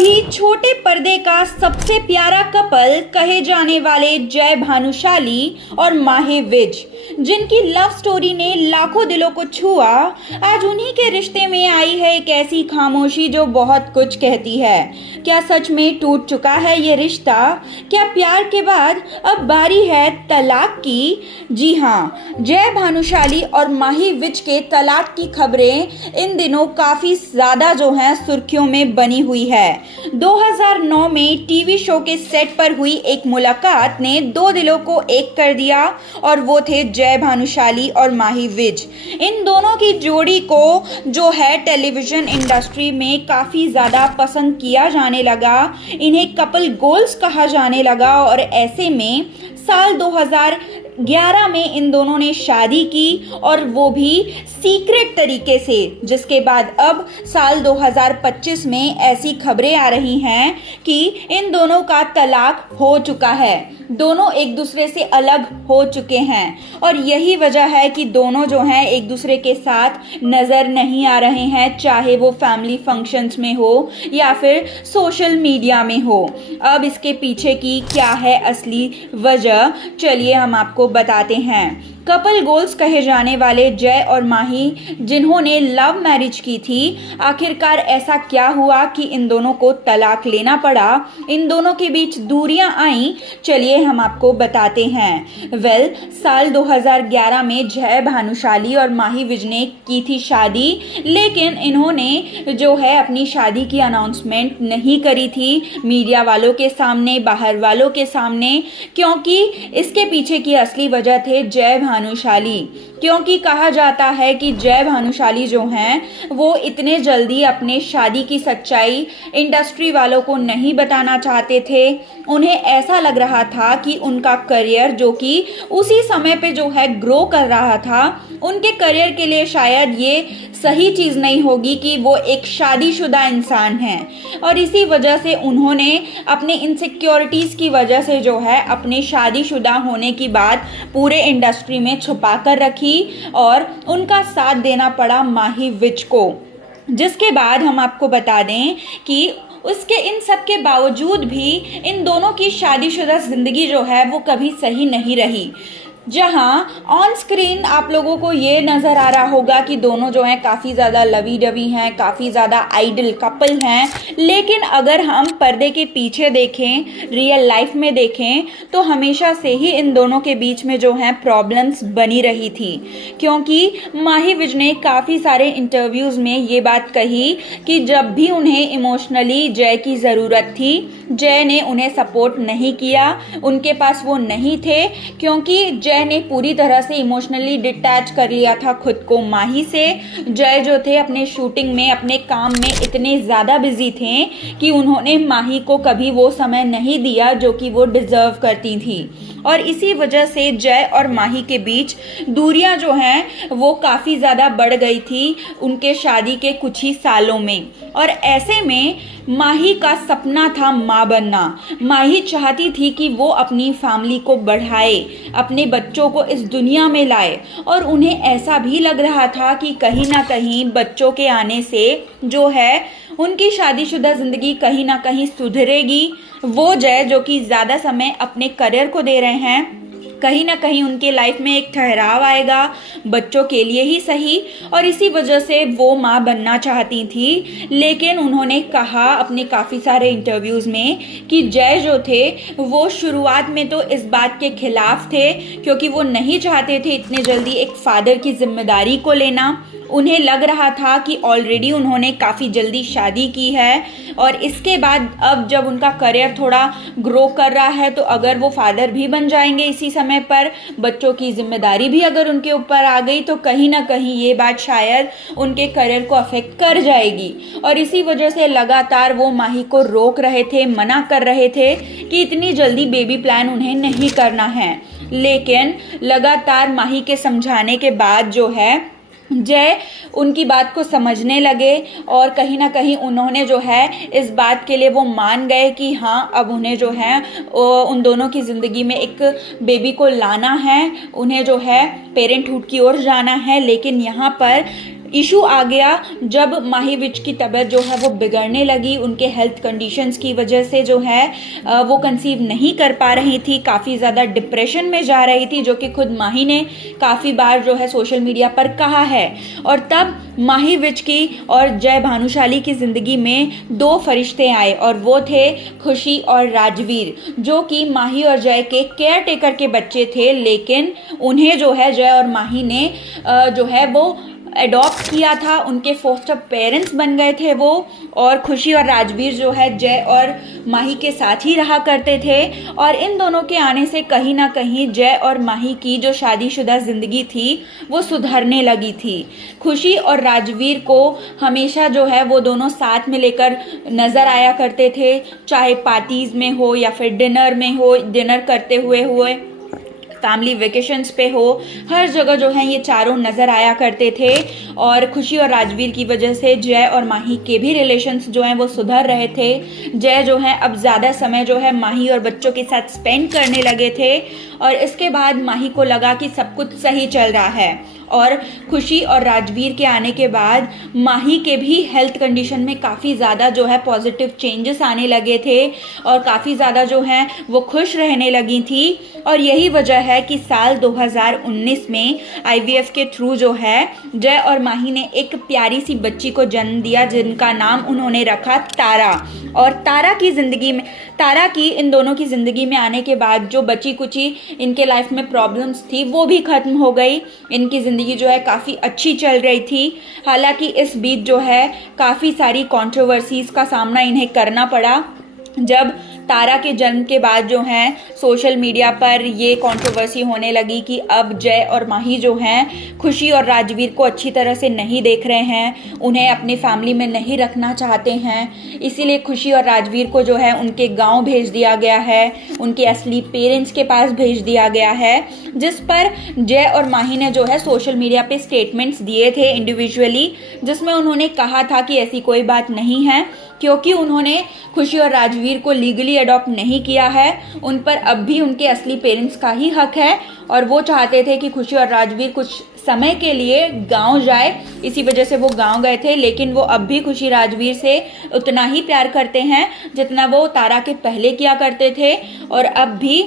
अभी छोटे पर्दे का सबसे प्यारा कपल कहे जाने वाले जय भानुशाली और माही विज, जिनकी लव स्टोरी ने लाखों दिलों को छुआ, आज उन्हीं के रिश्ते में आई है एक ऐसी खामोशी जो बहुत कुछ कहती है। क्या सच में टूट चुका है ये रिश्ता? क्या प्यार के बाद अब बारी है तलाक की? जी हाँ, जय भानुशाली और माही विज के तलाक की खबरें इन दिनों काफ़ी ज़्यादा जो हैं सुर्खियों में बनी हुई है। 2009 में टीवी शो के सेट पर हुई एक मुलाकात ने दो दिलों को एक कर दिया और वो थे जय भानुशाली और माही विज। इन दोनों की जोड़ी को जो है टेलीविज़न इंडस्ट्री में काफ़ी ज़्यादा पसंद किया जाने लगा, इन्हें कपल गोल्स कहा जाने लगा और ऐसे में साल 2011 में इन दोनों ने शादी की और वो भी सीक्रेट तरीके से, जिसके बाद अब साल 2025 में ऐसी खबरें आ रही हैं कि इन दोनों का तलाक हो चुका है, दोनों एक दूसरे से अलग हो चुके हैं और यही वजह है कि दोनों जो हैं एक दूसरे के साथ नज़र नहीं आ रहे हैं, चाहे वो फैमिली फंक्शंस में हो या फिर सोशल मीडिया में हो। अब इसके पीछे की क्या है असली वजह, चलिए हम आपको बताते हैं। कपल गोल्स कहे जाने वाले जय और माही, जिन्होंने लव मैरिज की थी, आखिरकार ऐसा क्या हुआ कि इन दोनों को तलाक लेना पड़ा, इन दोनों के बीच दूरियां आईं, चलिए हम आपको बताते हैं। साल 2011 में जय भानुशाली और माही विज ने की थी शादी, लेकिन इन्होंने जो है अपनी शादी की अनाउंसमेंट नहीं करी थी मीडिया वालों के सामने, बाहर वालों के सामने, क्योंकि इसके पीछे की असली वजह थे जय भानुशाली। क्योंकि कहा जाता है कि जय भानुशाली जो हैं वो इतने जल्दी अपने शादी की सच्चाई इंडस्ट्री वालों को नहीं बताना चाहते थे। उन्हें ऐसा लग रहा था कि उनका करियर जो कि उसी समय पे जो है ग्रो कर रहा था, उनके करियर के लिए शायद ये सही चीज़ नहीं होगी कि वो एक शादीशुदा इंसान हैं और इसी वजह से उन्होंने अपने इनसिक्योरिटीज़ की वजह से जो है अपने शादीशुदा होने की बात पूरे इंडस्ट्री में छुपा कर रखी और उनका साथ देना पड़ा माही विज को। जिसके बाद हम आपको बता दें कि उसके इन सब के बावजूद भी इन दोनों की शादीशुदा ज़िंदगी जो है वो कभी सही नहीं रही। जहां ऑन स्क्रीन आप लोगों को ये नज़र आ रहा होगा कि दोनों जो हैं काफ़ी ज़्यादा लवी डवी हैं, काफ़ी ज़्यादा आइडल कपल हैं, लेकिन अगर हम पर्दे के पीछे देखें, रियल लाइफ में देखें, तो हमेशा से ही इन दोनों के बीच में जो हैं प्रॉब्लम्स बनी रही थी। क्योंकि माही विज ने काफ़ी सारे इंटरव्यूज़ में ये बात कही कि जब भी उन्हें इमोशनली जय की ज़रूरत थी, जय ने उन्हें सपोर्ट नहीं किया, उनके पास वो नहीं थे, क्योंकि जय ने पूरी तरह से इमोशनली डिटैच कर लिया था खुद को माही से। जय जो थे अपने शूटिंग में, अपने काम में इतने ज़्यादा बिजी थे कि उन्होंने माही को कभी वो समय नहीं दिया जो कि वो डिज़र्व करती थी और इसी वजह से जय और माही के बीच दूरियां जो हैं वो काफ़ी ज़्यादा बढ़ गई थी उनके शादी के कुछ ही सालों में। और ऐसे में माही का सपना था माँ बनना। माही चाहती थी कि वो अपनी फैमिली को बढ़ाए, अपने बच्चों को इस दुनिया में लाए और उन्हें ऐसा भी लग रहा था कि कहीं ना कहीं बच्चों के आने से जो है उनकी शादीशुदा ज़िंदगी कहीं ना कहीं सुधरेगी। वो जय जो कि ज़्यादा समय अपने करियर को दे रहे हैं, कहीं ना कहीं उनके लाइफ में एक ठहराव आएगा, बच्चों के लिए ही सही, और इसी वजह से वो माँ बनना चाहती थी। लेकिन उन्होंने कहा अपने काफ़ी सारे इंटरव्यूज़ में कि जय जो थे वो शुरुआत में तो इस बात के खिलाफ थे, क्योंकि वो नहीं चाहते थे इतने जल्दी एक फादर की जिम्मेदारी को लेना। उन्हें लग रहा था कि ऑलरेडी उन्होंने काफ़ी जल्दी शादी की है और इसके बाद अब जब उनका करियर थोड़ा ग्रो कर रहा है तो अगर वो फादर भी बन जाएंगे इसी समय पर, बच्चों की जिम्मेदारी भी अगर उनके ऊपर आ गई तो कहीं ना कहीं ये बात शायद उनके करियर को अफेक्ट कर जाएगी। और इसी वजह से लगातार वो माही को रोक रहे थे, मना कर रहे थे कि इतनी जल्दी बेबी प्लान उन्हें नहीं करना है। लेकिन लगातार माही के समझाने के बाद जो है जय उनकी बात को समझने लगे और कहीं ना कहीं उन्होंने जो है इस बात के लिए वो मान गए कि हाँ अब उन्हें जो है उन दोनों की ज़िंदगी में एक बेबी को लाना है, उन्हें जो है पेरेंटहुड की ओर जाना है। लेकिन यहाँ पर इशू आ गया जब माही विज की तबीयत जो है वो बिगड़ने लगी। उनके हेल्थ कंडीशंस की वजह से जो है वो कंसीव नहीं कर पा रही थी, काफ़ी ज़्यादा डिप्रेशन में जा रही थी, जो कि खुद माही ने काफ़ी बार जो है सोशल मीडिया पर कहा है। और तब माही विज की और जय भानुशाली की ज़िंदगी में दो फरिश्ते आए और वो थे खुशी और राजवीर, जो कि माही और जय के केयर टेकर के बच्चे थे। लेकिन उन्हें जो है जय और माही ने जो है वो एडॉप्ट किया था, उनके फोस्टर पेरेंट्स बन गए थे वो। और खुशी और राजवीर जो है जय और माही के साथ ही रहा करते थे। और इन दोनों के आने से कहीं ना कहीं जय और माही की जो शादीशुदा ज़िंदगी थी वो सुधरने लगी थी। खुशी और राजवीर को हमेशा जो है वो दोनों साथ में लेकर नज़र आया करते थे, चाहे पार्टीज़ में हो या फिर डिनर में हो, डिनर करते हुए फैमिली वेकेशंस पे हो, हर जगह जो है ये चारों नज़र आया करते थे। और खुशी और राजवीर की वजह से जय और माही के भी रिलेशंस जो हैं वो सुधर रहे थे। जय जो है अब ज़्यादा समय जो है माही और बच्चों के साथ स्पेंड करने लगे थे। और इसके बाद माही को लगा कि सब कुछ सही चल रहा है। और खुशी और राजवीर के आने के बाद माही के भी हेल्थ कंडीशन में काफ़ी ज़्यादा जो है पॉजिटिव चेंजेस आने लगे थे और काफ़ी ज़्यादा जो है वो खुश रहने लगी थी। और यही वजह है कि साल 2019 में IVF के थ्रू जो है जय और माही ने एक प्यारी सी बच्ची को जन्म दिया, जिनका नाम उन्होंने रखा तारा। और तारा की इन दोनों की ज़िंदगी में आने के बाद जो बची कुची इनके लाइफ में प्रॉब्लम्स थी वो भी ख़त्म हो गई। इनकी ज़िंदगी जो है काफ़ी अच्छी चल रही थी। हालांकि इस बीच जो है काफ़ी सारी कंट्रोवर्सीज़ का सामना इन्हें करना पड़ा। जब तारा के जन्म के बाद जो है सोशल मीडिया पर ये कंट्रोवर्सी होने लगी कि अब जय और माही जो हैं खुशी और राजवीर को अच्छी तरह से नहीं देख रहे हैं, उन्हें अपनी फैमिली में नहीं रखना चाहते हैं। इसीलिए खुशी और राजवीर को जो है उनके गांव भेज दिया गया है, उनके असली पेरेंट्स के पास भेज दिया गया है। जिस पर जय और माही ने जो है सोशल मीडिया पे स्टेटमेंट्स दिए थे इंडिविजुअली, जिसमें उन्होंने कहा था कि ऐसी कोई बात नहीं है, क्योंकि उन्होंने खुशी और राजवीर को लीगली अडॉप्ट नहीं किया है। उन पर अब भी उनके असली पेरेंट्स का ही हक है और वो चाहते थे कि खुशी और राजवीर कुछ समय के लिए गांव जाए, इसी वजह से वो गांव गए थे। लेकिन वो अब भी खुशी राजवीर से उतना ही प्यार करते हैं जितना वो तारा के पहले किया करते थे। और अब भी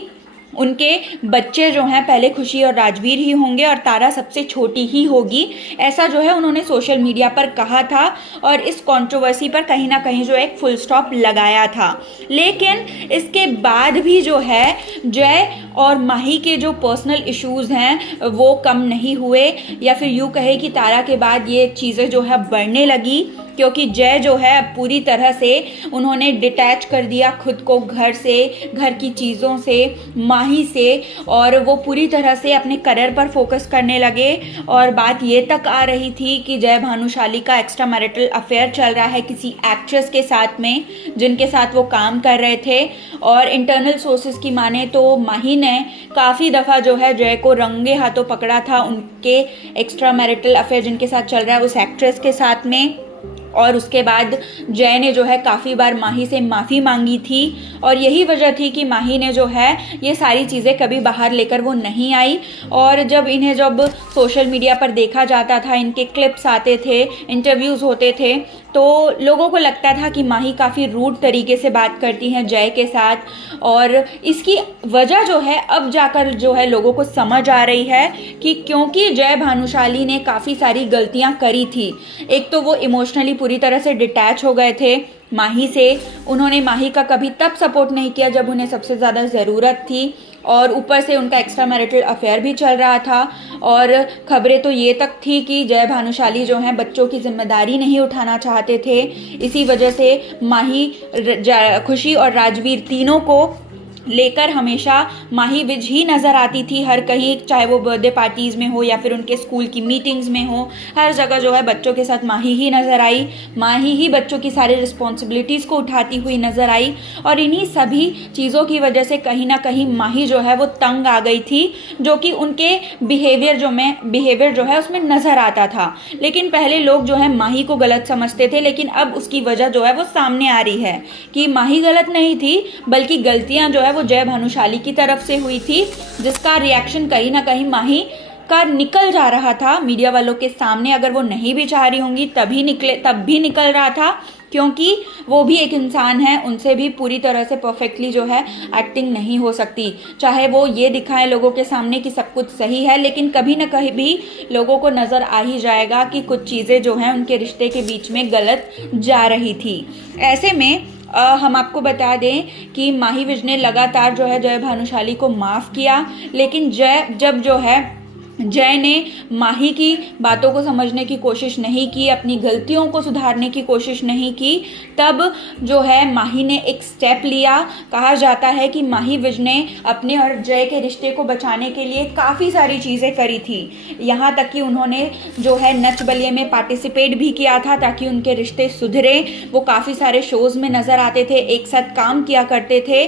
उनके बच्चे जो हैं पहले खुशी और राजवीर ही होंगे और तारा सबसे छोटी ही होगी, ऐसा जो है उन्होंने सोशल मीडिया पर कहा था। और इस कंट्रोवर्सी पर कहीं ना कहीं जो एक फुल स्टॉप लगाया था। लेकिन इसके बाद भी जो है जय और माही के जो पर्सनल इश्यूज़ हैं वो कम नहीं हुए, या फिर यूँ कहे कि तारा के बाद ये चीज़ें जो है बढ़ने लगी, क्योंकि जय जो है पूरी तरह से उन्होंने डिटैच कर दिया खुद को घर से, घर की चीज़ों से, माही से, और वो पूरी तरह से अपने करियर पर फोकस करने लगे। और बात ये तक आ रही थी कि जय भानुशाली का एक्स्ट्रा मैरिटल अफेयर चल रहा है किसी एक्ट्रेस के साथ में, जिनके साथ वो काम कर रहे थे। और इंटरनल सोर्सेज की माने तो माही ने काफ़ी दफ़ा जो है जय को रंगे हाथों पकड़ा था उनके एक्स्ट्रा मैरिटल अफेयर जिनके साथ चल रहा है उस एक्ट्रेस के साथ में। और उसके बाद जय ने जो है काफ़ी बार माही से माफ़ी मांगी थी। और यही वजह थी कि माही ने जो है ये सारी चीज़ें कभी बाहर लेकर वो नहीं आई। और जब सोशल मीडिया पर देखा जाता था, इनके क्लिप्स आते थे, इंटरव्यूज़ होते थे, तो लोगों को लगता था कि माही काफ़ी रूड तरीके से बात करती हैं जय के साथ। और इसकी वजह जो है अब जाकर जो है लोगों को समझ आ रही है कि क्योंकि जय भानुशाली ने काफ़ी सारी गलतियां करी थी। एक तो वो इमोशनली पूरी तरह से डिटैच हो गए थे माही से, उन्होंने माही का कभी तब सपोर्ट नहीं किया जब उन्हें सबसे ज़्यादा ज़रूरत थी। और ऊपर से उनका एक्स्ट्रा मैरिटल अफेयर भी चल रहा था। और खबरें तो ये तक थी कि जय भानुशाली जो हैं बच्चों की जिम्मेदारी नहीं उठाना चाहते थे। इसी वजह से माही, खुशी और राजवीर तीनों को लेकर हमेशा माही विज ही नज़र आती थी हर कहीं, चाहे वो बर्थडे पार्टीज़ में हो या फिर उनके स्कूल की मीटिंग्स में हो, हर जगह जो है बच्चों के साथ माही ही नज़र आई। माही ही बच्चों की सारी रिस्पॉन्सिबिलिटीज़ को उठाती हुई नज़र आई। और इन्हीं सभी चीज़ों की वजह से कहीं ना कहीं माही जो है वो तंग आ गई थी, जो कि उनके बिहेवियर जो है उसमें नज़र आता था। लेकिन पहले लोग जो है माही को गलत समझते थे, लेकिन अब उसकी वजह जो है वो सामने आ रही है कि माही गलत नहीं थी, बल्कि गलतियाँ जो है वो जय भानुशाली की तरफ से हुई थी, जिसका रिएक्शन कहीं ना कहीं माही का निकल जा रहा था मीडिया वालों के सामने। अगर वो नहीं भी चाह रही होंगी तब भी निकल रहा था, क्योंकि वो भी एक इंसान है, उनसे भी पूरी तरह से परफेक्टली जो है एक्टिंग नहीं हो सकती। चाहे वो ये दिखाएं लोगों के सामने कि सब कुछ सही है, लेकिन कभी ना कहीं भी लोगों को नज़र आ ही जाएगा कि कुछ चीज़ें जो हैं उनके रिश्ते के बीच में गलत जा रही थी। ऐसे में हम आपको बता दें कि माही विज ने लगातार जो है जय भानुशाली को माफ़ किया, लेकिन जय ने माही की बातों को समझने की कोशिश नहीं की, अपनी गलतियों को सुधारने की कोशिश नहीं की, तब जो है माही ने एक स्टेप लिया। कहा जाता है कि माही विज ने अपने और जय के रिश्ते को बचाने के लिए काफ़ी सारी चीज़ें करी थी। यहाँ तक कि उन्होंने जो है नच बलिए में पार्टिसिपेट भी किया था ताकि उनके रिश्ते सुधरे। वो काफ़ी सारे शोज़ में नज़र आते थे, एक साथ काम किया करते थे।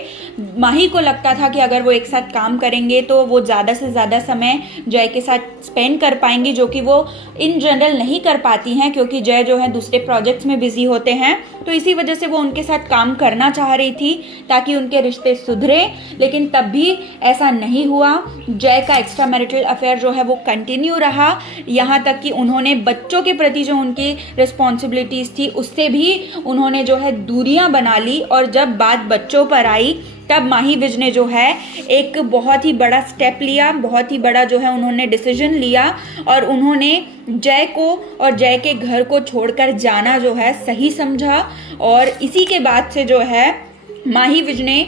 माही को लगता था कि अगर वो एक साथ काम करेंगे तो वो ज़्यादा से ज़्यादा समय जय के साथ स्पेंड कर पाएंगी, जो कि वो इन जनरल नहीं कर पाती हैं, क्योंकि जय जो है दूसरे प्रोजेक्ट्स में बिजी होते हैं। तो इसी वजह से वो उनके साथ काम करना चाह रही थी ताकि उनके रिश्ते सुधरे, लेकिन तब भी ऐसा नहीं हुआ। जय का एक्स्ट्रा मैरिटल अफेयर जो है वो कंटिन्यू रहा, यहाँ तक कि उन्होंने बच्चों के प्रति जो उनकी रिस्पॉन्सिबिलिटीज़ थी उससे भी उन्होंने जो है दूरियां बना ली। और जब बात बच्चों पर आई तब माही विज ने जो है एक बहुत ही बड़ा स्टेप लिया, बहुत ही बड़ा जो है उन्होंने डिसीजन लिया, और उन्होंने जय को और जय के घर को छोड़कर जाना जो है सही समझा। और इसी के बाद से जो है माही विज ने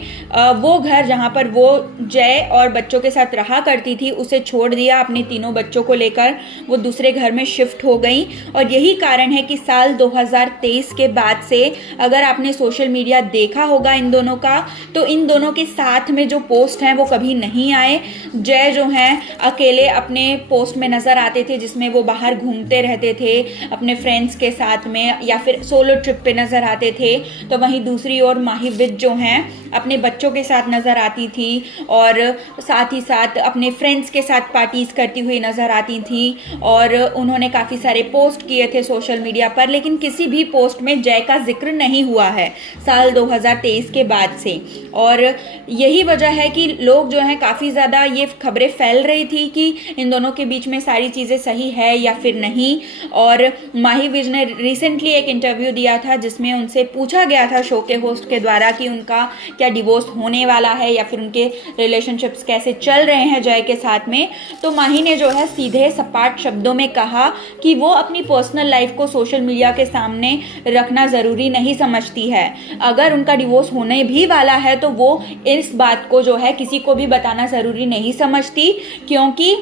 वो घर जहाँ पर वो जय और बच्चों के साथ रहा करती थी उसे छोड़ दिया। अपने तीनों बच्चों को लेकर वो दूसरे घर में शिफ्ट हो गई। और यही कारण है कि साल 2023 के बाद से अगर आपने सोशल मीडिया देखा होगा इन दोनों का, तो इन दोनों के साथ में जो पोस्ट हैं वो कभी नहीं आए। जय जो हैं अकेले अपने पोस्ट में नज़र आते थे जिसमें वो बाहर घूमते रहते थे अपने फ्रेंड्स के साथ में, या फिर सोलो ट्रिप पे नज़र आते थे। तो वहीं दूसरी ओर माही विज जो हैं अपने बच्चों के साथ नज़र आती थी और साथ ही साथ अपने फ्रेंड्स के साथ पार्टीज करती हुई नज़र आती थी। और उन्होंने काफ़ी सारे पोस्ट किए थे सोशल मीडिया पर, लेकिन किसी भी पोस्ट में जय का जिक्र नहीं हुआ है साल 2023 के बाद से। और यही वजह है कि लोग जो हैं काफ़ी ज़्यादा ये खबरें फैल रही थी कि इन दोनों के बीच में सारी चीज़ें सही है या फिर नहीं। और माही विज ने रिसेंटली एक इंटरव्यू दिया था जिसमें उनसे पूछा गया था शो के होस्ट के द्वारा कि उनका क्या डिवोर्स होने वाला है या फिर उनके रिलेशनशिप्स कैसे चल रहे हैं जय के साथ में। तो माही ने जो है सीधे सपाट शब्दों में कहा कि वो अपनी पर्सनल लाइफ को सोशल मीडिया के सामने रखना ज़रूरी नहीं समझती है। अगर उनका डिवोर्स होने भी वाला है तो वो इस बात को जो है किसी को भी बताना ज़रूरी नहीं समझती, क्योंकि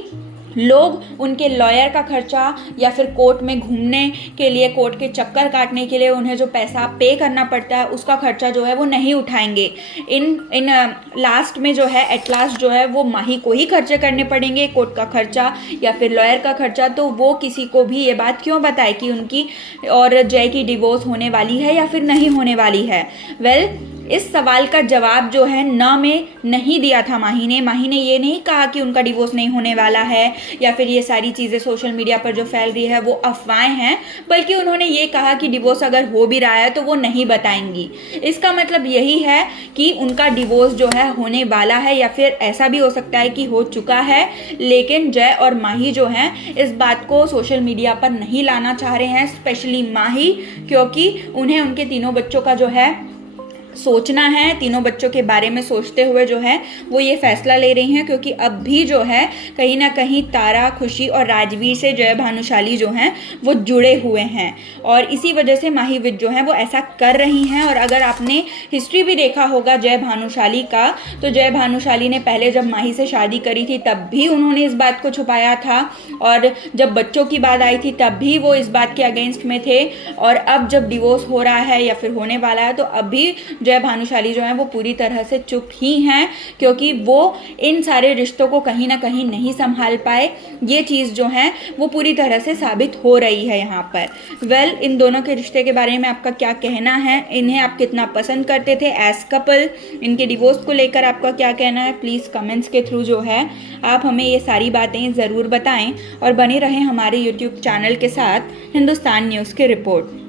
लोग उनके लॉयर का खर्चा या फिर कोर्ट में घूमने के लिए, कोर्ट के चक्कर काटने के लिए उन्हें जो पैसा पे करना पड़ता है उसका खर्चा जो है वो नहीं उठाएंगे। इन लास्ट में जो है एट लास्ट जो है वो माही को ही खर्चे करने पड़ेंगे, कोर्ट का खर्चा या फिर लॉयर का खर्चा। तो वो किसी को भी ये बात क्यों बताए कि उनकी और जय की डिवोर्स होने वाली है या फिर नहीं होने वाली है। इस सवाल का जवाब जो है ना में नहीं दिया था माही ने ये नहीं कहा कि उनका डिवोर्स नहीं होने वाला है या फिर ये सारी चीज़ें सोशल मीडिया पर जो फैल रही है वो अफवाहें हैं, बल्कि उन्होंने ये कहा कि डिवोर्स अगर हो भी रहा है तो वो नहीं बताएंगी। इसका मतलब यही है कि उनका डिवोर्स जो है होने वाला है, या फिर ऐसा भी हो सकता है कि हो चुका है, लेकिन जय और माही जो हैं इस बात को सोशल मीडिया पर नहीं लाना चाह रहे हैं, स्पेशली माही, क्योंकि उन्हें उनके तीनों बच्चों का जो है सोचना है। तीनों बच्चों के बारे में सोचते हुए जो है वो ये फैसला ले रही हैं, क्योंकि अब भी जो है कहीं ना कहीं तारा, खुशी और राजवीर से जय भानुशाली जो हैं वो जुड़े हुए हैं, और इसी वजह से माही विज जो है वो ऐसा कर रही हैं। और अगर आपने हिस्ट्री भी देखा होगा जय भानुशाली का, तो जय भानुशाली ने पहले जब माही से शादी करी थी तब भी उन्होंने इस बात को छुपाया था, और जब बच्चों की बात आई थी तब भी वो इस बात के अगेंस्ट में थे, और अब जब डिवोर्स हो रहा है या फिर होने वाला है तो अभी जय भानुशाली जो है वो पूरी तरह से चुप ही हैं, क्योंकि वो इन सारे रिश्तों को कहीं ना कहीं नहीं संभाल पाए। ये चीज़ जो है वो पूरी तरह से साबित हो रही है यहाँ पर। इन दोनों के रिश्ते के बारे में आपका क्या कहना है? इन्हें आप कितना पसंद करते थे एज कपल? इनके डिवोर्स को लेकर आपका क्या कहना है? प्लीज़ कमेंट्स के थ्रू जो है आप हमें ये सारी बातें ज़रूर बताएं, और बने रहें हमारे यूट्यूब चैनल के साथ हिंदुस्तान न्यूज़ की रिपोर्ट।